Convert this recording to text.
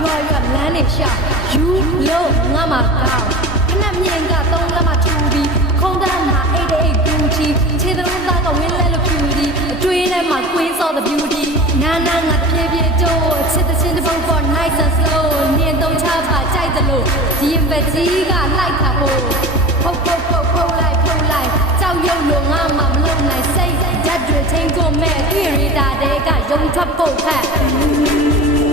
ရွာလမ်းနေရှာယူလို့ငါမှာကောင်းခဏမြင်က3လက်မှထူပြီးခုံးတန်းမှာ88 beauty ခြေသလုံးသားကဝင်းလဲလို့ beauty အတွေးထဲမှာ queen saw the beauty နာနာငါတပြေးပြေးတို့ချစ်တဲ့ချင်းတစ်ပုံ for nice and slow နင်းသုံးချပါကြိုက်တယ်လို့ဒီရင်ပဲကြီးကလိုက်တာဖို့ဖုတ်လိုက်ကြောက်ရွံ့လို့ငါမှမလုံနိုင်စိတ်ဓာတ်တွေချင်းကိုမဲ့ irrita တဲ့ကယုံထွက်ဖို့ဖက်